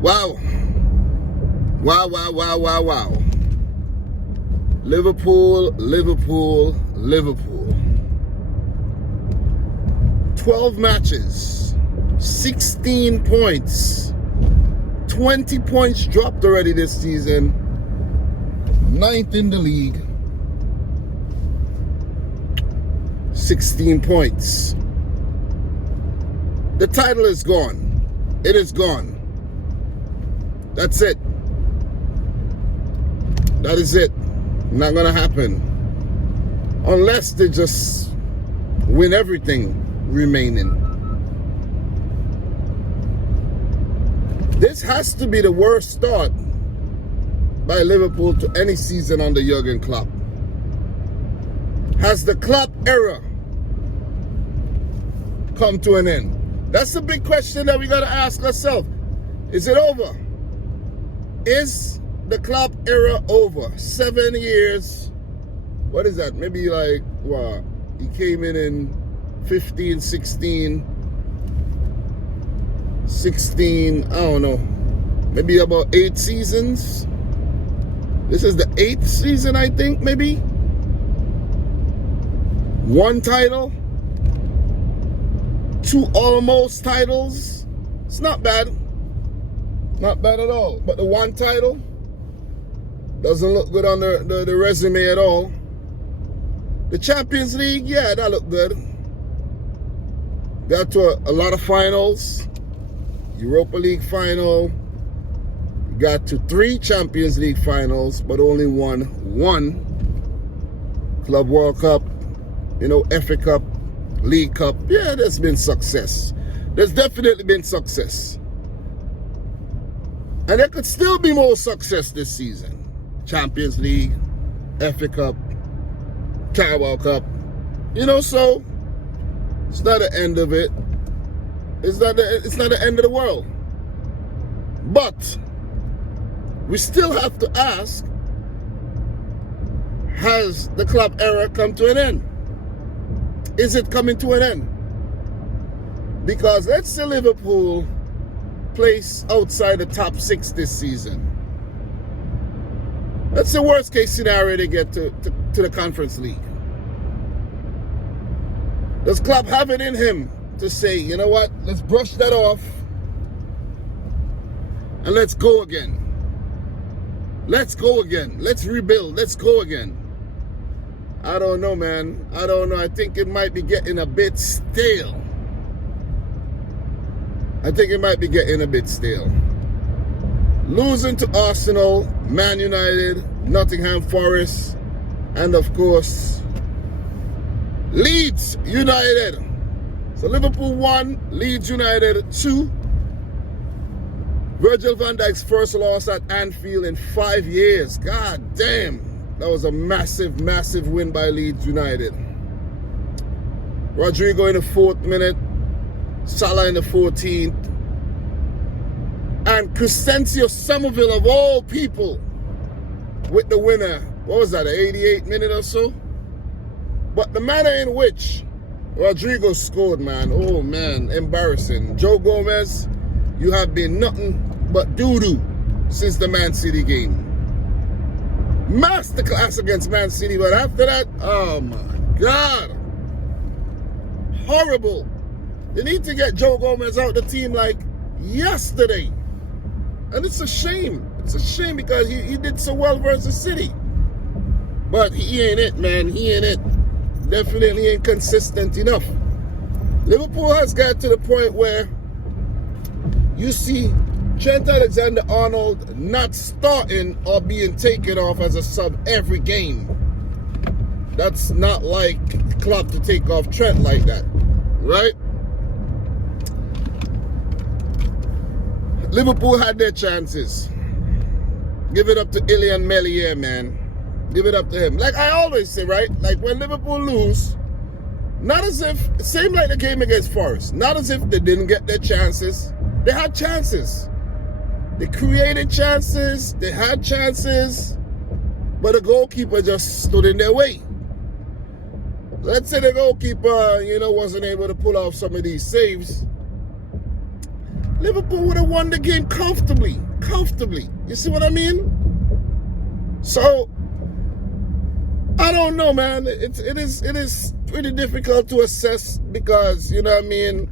Wow. Wow. Liverpool. 12 matches, 16 points, 20 points dropped already this season, 9th in the league, 16 points. The title is gone. It is gone. That's it. That is it. Not gonna happen unless they just win everything remaining. This has to be the worst start by Liverpool to any season under Jurgen Klopp. Has the Klopp era come to an end? That's the big question that we gotta ask ourselves. Is it over? Is the Klopp era over? 7 years. What is that? Maybe like, what? He came in 15, 16, I don't know. Maybe about 8 seasons. This is the 8th season, I think, maybe. 1 title. 2 almost titles. It's not bad. Not bad at all. But the 1 title doesn't look good on the resume at all. The Champions League, yeah, that looked good. Got to a lot of finals. Europa League final. Got to 3 Champions League finals, but only won 1. Club World Cup, FA Cup, League Cup. Yeah, there's been success. There's definitely been success. And there could still be more success this season. Champions League, FA Cup, Carabao Cup. So it's not the end of it. It's not the end of the world. But we still have to ask, has the Klopp era come to an end? Is it coming to an end? Because let's say Liverpool place outside the top 6 this season. That's the worst case scenario to get to the Conference League. Does Klopp have it in him to say, you know what, let's brush that off and let's go again. Let's go again. Let's rebuild. Let's go again. I don't know, man. I don't know. I think it might be getting a bit stale. Losing to Arsenal, Man United, Nottingham Forest, and of course, Leeds United. So Liverpool 1, Leeds United 2. Virgil van Dijk's first loss at Anfield in 5 years. God damn. That was a massive, massive win by Leeds United. Rodrigo in the 4th minute. Salah in the 14th. And Crescencio Somerville, of all people, with the winner. What was that, an 88th minute or so? But the manner in which Rodrigo scored, man, oh man, embarrassing. Joe Gomez, you have been nothing but doo-doo since the Man City game. Masterclass against Man City, but after that, oh my God. Horrible. They need to get Joe Gomez out the team like yesterday. And it's a shame. It's a shame because he did so well versus City. But he ain't it, man. He ain't it. Definitely ain't consistent enough. Liverpool has got to the point where you see Trent Alexander-Arnold not starting or being taken off as a sub every game. That's not like Klopp to take off Trent like that, right? Liverpool had their chances. Give it up to Ilian Melier, man. Give it up to him. Like I always say, right? Like when Liverpool lose, not as if, same like the game against Forest, not as if they didn't get their chances. They had chances. They created chances. They had chances. But the goalkeeper just stood in their way. Let's say the goalkeeper, wasn't able to pull off some of these saves. Liverpool would have won the game comfortably. Comfortably. You see what I mean? So, I don't know, man. It is pretty difficult to assess because, you know what I mean,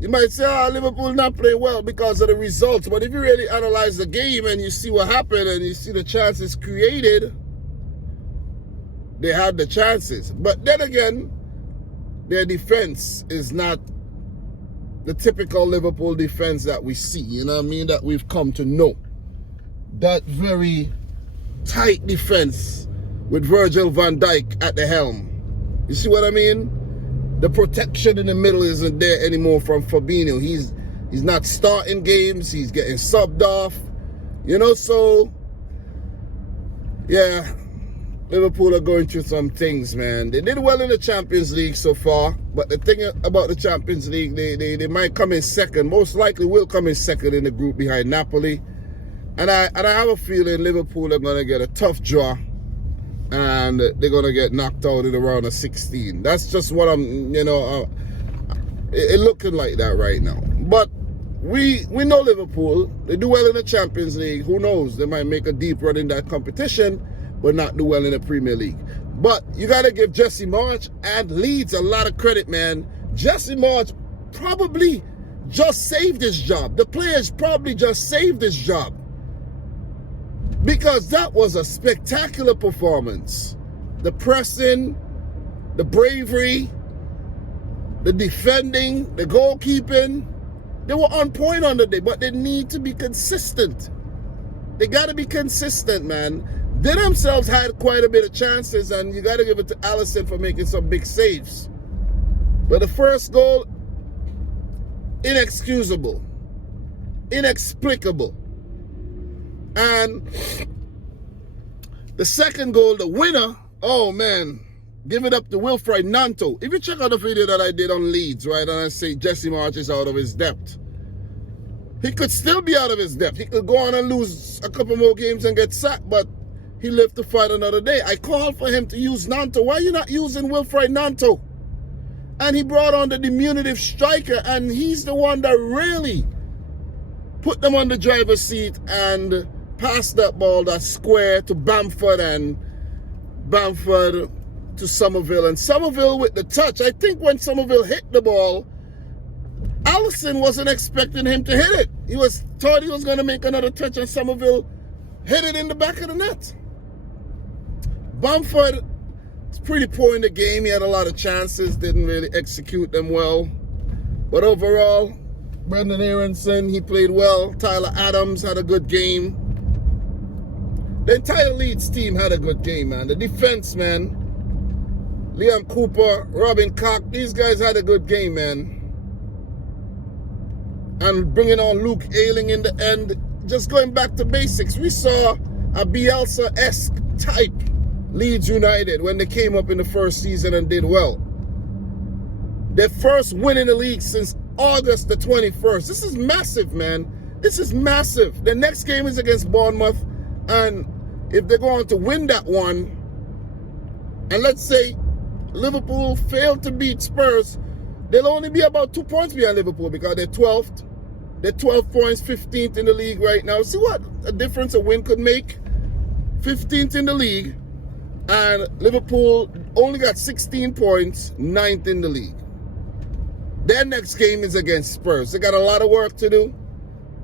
you might say, Liverpool not playing well because of the results. But if you really analyze the game and you see what happened and you see the chances created, they had the chances. But then again, their defense is not the typical Liverpool defense that we see, you know what I mean, that we've come to know. That very tight defense with Virgil van Dijk at the helm. You see what I mean? The protection in the middle isn't there anymore from Fabinho. He's not starting games. He's getting subbed off. You know, so, yeah, Liverpool are going through some things, man. They did well in the Champions League so far, but the thing about the Champions League, they might come in second. Most likely will come in second in the group behind Napoli. And I have a feeling Liverpool are going to get a tough draw. And they're going to get knocked out in the round of 16. That's just what I'm, you know, it looking like that right now. But we know Liverpool. They do well in the Champions League. Who knows? They might make a deep run in that competition, but not do well in the Premier League. But you got to give Jesse Marsch and Leeds a lot of credit, man. Jesse Marsch probably just saved his job. The players probably just saved his job. Because that was a spectacular performance. The pressing, the bravery, the defending, the goalkeeping, they were on point on the day, but they need to be consistent. They got to be consistent, man. They themselves had quite a bit of chances, and you got to give it to Alisson for making some big saves. But the first goal, inexcusable, inexplicable. And the second goal, the winner, oh man, give it up to Wilfried Nanto. If you check out the video that I did on Leeds, right, and I say Jesse Marsch is out of his depth, he could still be out of his depth. He could go on and lose a couple more games and get sacked, but he lived to fight another day. I called for him to use Nanto. Why are you not using Wilfried Nanto? And he brought on the diminutive striker, and he's the one that really put them on the driver's seat and passed that ball, that square, to Bamford, and Bamford to Somerville. And Somerville with the touch. I think when Somerville hit the ball, Alisson wasn't expecting him to hit it. He thought he was going to make another touch, and Somerville hit it in the back of the net. Bamford is pretty poor in the game. He had a lot of chances, didn't really execute them well. But overall, Brendan Aronson, he played well. Tyler Adams had a good game. The entire Leeds team had a good game, man. The defense, man. Liam Cooper, Robin Koch, these guys had a good game, man. And bringing on Luke Ayling in the end. Just going back to basics. We saw a Bielsa-esque type Leeds United when they came up in the first season and did well. Their first win in the league since August the 21st. This is massive, man. This is massive. The next game is against Bournemouth, and if they're going to win that one, and let's say Liverpool failed to beat Spurs, they'll only be about 2 points behind Liverpool because they're 12th. They're 12 points, 15th in the league right now. See what a difference a win could make? 15th in the league, and Liverpool only got 16 points, 9th in the league. Their next game is against Spurs. They got a lot of work to do.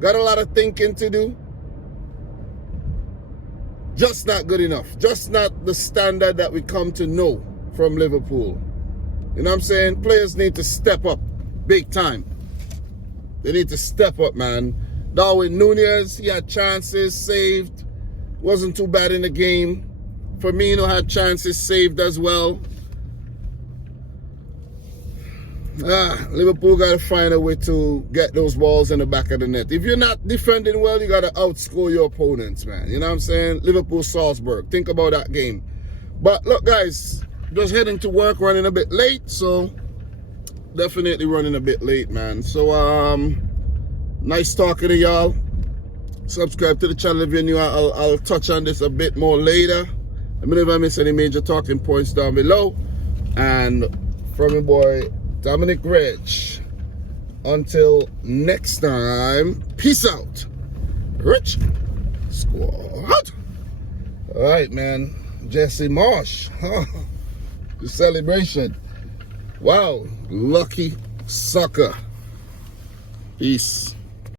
Got a lot of thinking to do. Just not good enough. Just not the standard that we come to know from Liverpool. You know what I'm saying? Players need to step up big time. They need to step up, man. Darwin Núñez, he had chances saved. Wasn't too bad in the game. Firmino had chances saved as well. Liverpool got to find a way to get those balls in the back of the net. If you're not defending well, you got to outscore your opponents, man. You know what I'm saying? Liverpool-Salzburg. Think about that game. But look, guys, just heading to work, running a bit late. So, definitely running a bit late, man. So, nice talking to y'all. Subscribe to the channel if you're new. I'll touch on this a bit more later. Let me know if I miss any major talking points down below. And from your boy, Dominic Rich Until next time, peace out. Rich Squad. All right, man. Jesse Marsch. The celebration. Wow. Lucky sucker. Peace.